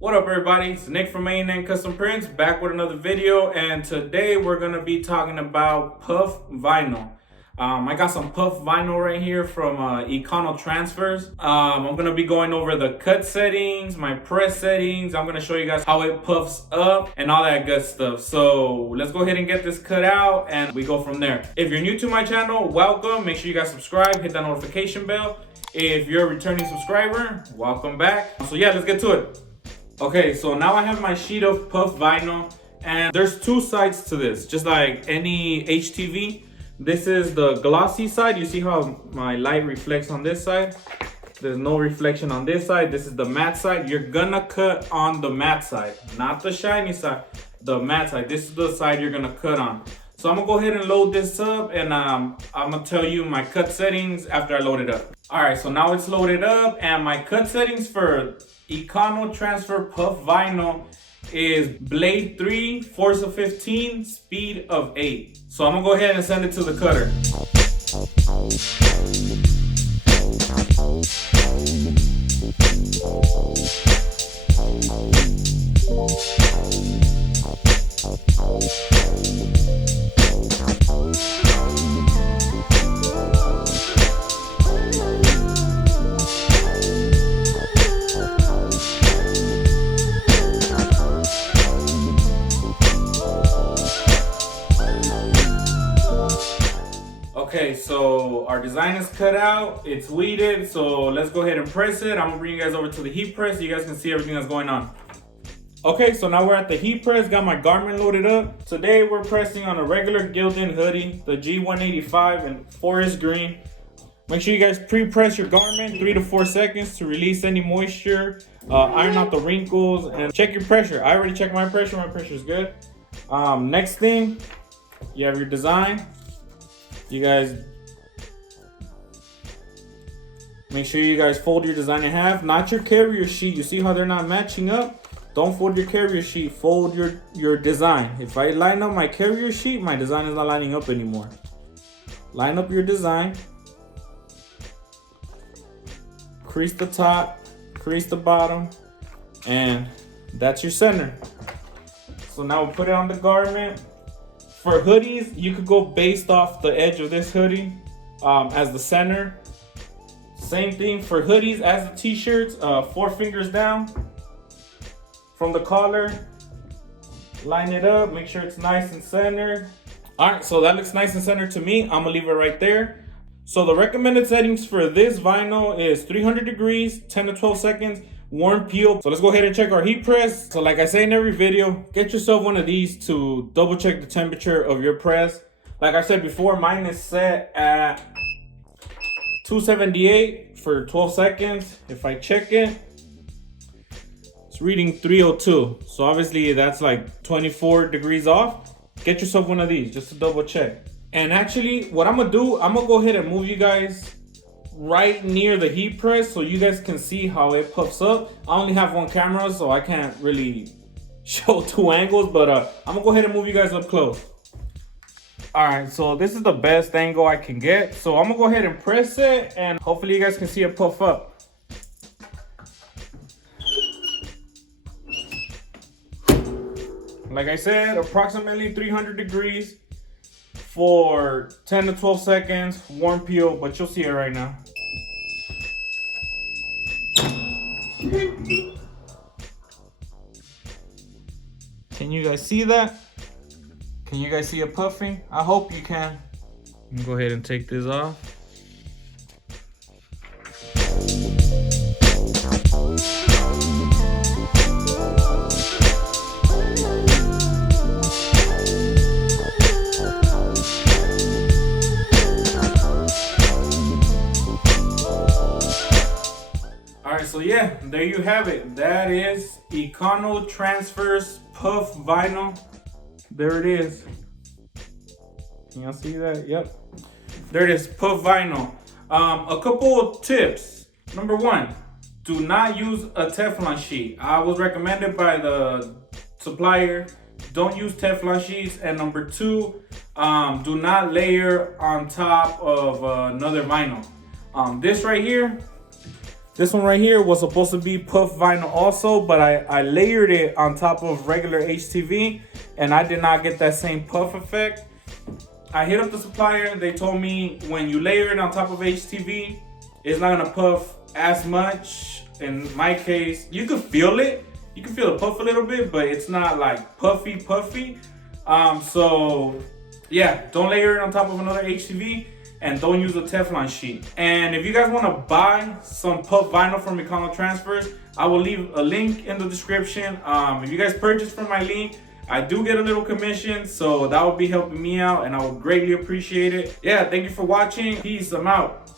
What up everybody, it's Nick from A&N Custom Prints back with another video, and today we're going to be talking about puff vinyl. I got some puff vinyl right here from Econotransfers. I'm going to be going over the cut settings, my press settings. I'm going to show you guys how it puffs up and all that good stuff. So let's go ahead and get this cut out and we go from there. If you're new to my channel, welcome. Make sure you guys subscribe, hit that notification bell. If you're a returning subscriber, welcome back. So yeah, let's get to it. Okay, so now I have my sheet of puff vinyl, and there's two sides to this, just like any HTV. This is the glossy side. You see how my light reflects on this side? There's no reflection on this side. This is the matte side. You're gonna cut on the matte side, not the shiny side, the matte side. This is the side you're gonna cut on. So I'm gonna go ahead and load this up, and I'm gonna tell you my cut settings after I load it up. All right, so now it's loaded up, and my cut settings for Econotransfer puff vinyl is blade 3, force of 15, speed of 8. So I'm gonna go ahead and send it to the cutter. Okay, so our design is cut out, it's weeded, so let's go ahead and press it. I'm gonna bring you guys over to the heat press so you guys can see everything that's going on. Okay, so now we're at the heat press, got my garment loaded up. Today we're pressing on a regular Gildan hoodie, the G185 in forest green. Make sure you guys pre-press your garment 3 to 4 seconds to release any moisture, iron out the wrinkles, and check your pressure. I already checked my pressure is good. Next thing, you have your design. You guys make sure you guys fold your design in half, not your carrier sheet. You see how they're not matching up? Don't fold your carrier sheet, fold your design. If I line up my carrier sheet, my design is not lining up anymore. Line up your design, crease the top, crease the bottom, and that's your center. So now we'll put it on the garment. For hoodies, you could go based off the edge of this hoodie as the center. Same thing for hoodies as the t-shirts, 4 fingers down from the collar. Line it up, make sure it's nice and centered. All right, so that looks nice and centered to me. I'm gonna leave it right there. So the recommended settings for this vinyl is 300 degrees, 10 to 12 seconds, warm peel. So let's go ahead and check our heat press. So like I say in every video, get yourself one of these to double check the temperature of your press. Like I said before, mine is set at 278 for 12 seconds. If I check it, it's reading 302. So obviously that's like 24 degrees off. Get yourself one of these just to double check. And actually what I'm gonna do, I'm gonna go ahead and move you guys right near the heat press so you guys can see how it puffs up. I only have one camera, so I can't really show 2 angles, but I'm gonna go ahead and move you guys up close. All right, so this is the best angle I can get. So I'm gonna go ahead and press it, and hopefully you guys can see it puff up. Like I said, approximately 300 degrees for 10 to 12 seconds, warm peel, but you'll see it right now. Can you guys see that? Can you guys see it puffing? I hope you can. I'm gonna go ahead and take this off. So yeah, there you have it. That is Econotransfer's puff vinyl. There it is. Can y'all see that? Yep. There it is, puff vinyl. A couple of tips. Number 1, do not use a Teflon sheet. I was recommended by the supplier, don't use Teflon sheets. And number 2, do not layer on top of another vinyl. This right here, This one right here was supposed to be puff vinyl also, but I layered it on top of regular HTV, and I did not get that same puff effect. I hit up the supplier. They told me when you layer it on top of HTV, it's not gonna puff as much. In my case, you could feel it. You can feel the puff a little bit, but it's not like puffy. So yeah, don't layer it on top of another HTV, and don't use a Teflon sheet. And if you guys want to buy some puff vinyl from Econotransfer, I will leave a link in the description. If you guys purchase from my link, I do get a little commission, so that will be helping me out, and I would greatly appreciate it. Yeah, thank you for watching. Peace, I'm out.